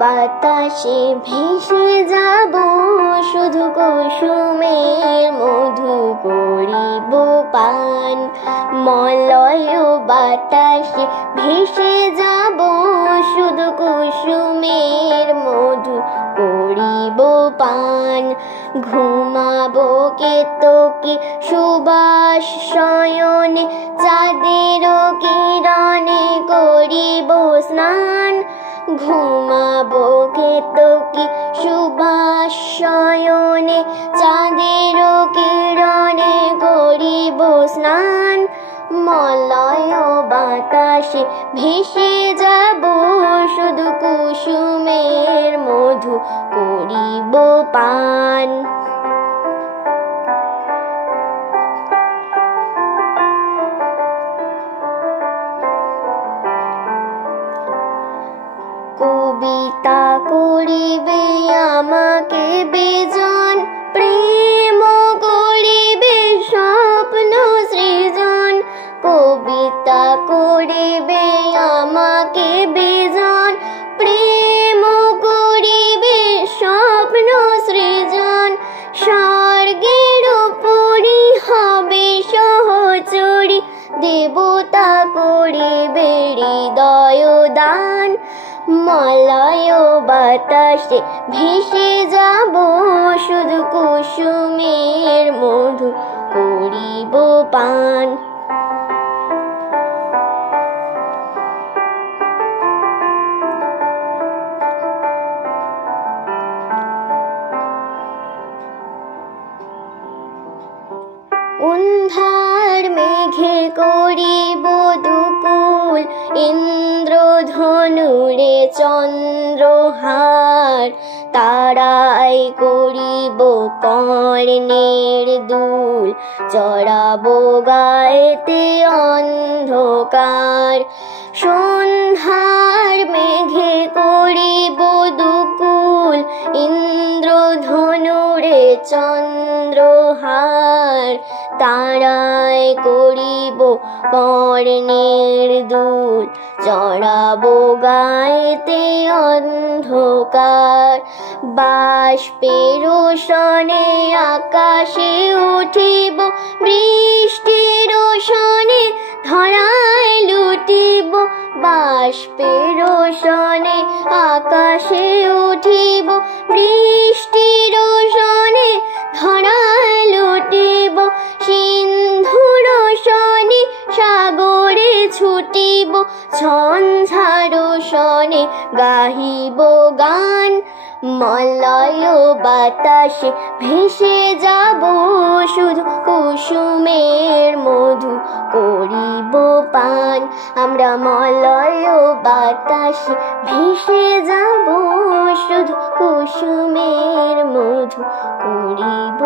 বাতাসে ভেসে যাব শুধু কুসুমের মধু করিব পান। মলয় বাতাসে ভেসে যাব শুধু কুসুমের মধু করিব পান। ঘুমাবো কেতকী সুবাস শয়নে চাঁদের কিরণে করিব স্নান। ঘুমাবো কেতকী সুবাস শয়নে চাঁদের কিরণে করিব স্নান। মলয় বাতাসে ভেসে যাব শুধু কুসুমের মধু করিব পান। কবিতা করিবে আমাকে বেজন, প্রেম করিবে স্বপ্ন সৃজন। কবিতা করিবে আমাকে বেজন, প্রেম করিবে স্বপ্ন সৃজন। স্বর্গের উপরি হবে সহচরী, দেবতা করিবে হৃদয় দান। মলয় বাতাসে ভেসে যাব শুধু কুসুমের মধু করিব পান। অন্ধার মেঘে করিব দুকুল, ইন্দ্রধনুরে চন্দ্রহার। তারাই করিব কর্ণের দুল, চড়াবো গায়েতে অন্ধকার। সন্ধ্যার মেঘে করিব দুকুল, ইন্দ্রধনুরে চন্দ্রহার। তারাই করিব কর্ণের দুল, চড়াবো গায়েতে অন্ধকার। বাষ্পের সনে আকাশে উঠিব, বৃষ্টির সনে ধরায় লুটিব। বাষ্পের সনে আকাশে উঠিব, বৃষ্টির সনে ধরায় লুটিব। সিন্ধুর সনে সাগরে ছুটিব, ঝঞ্ঝার সনে গাহিব গান। মলয় বাতাসে ভেসে যাব শুধু কুসুমের মধু করিব পান। আমরা মলয় বাতাসে ভেসে যাব শুধু কুসুমের মধু করিব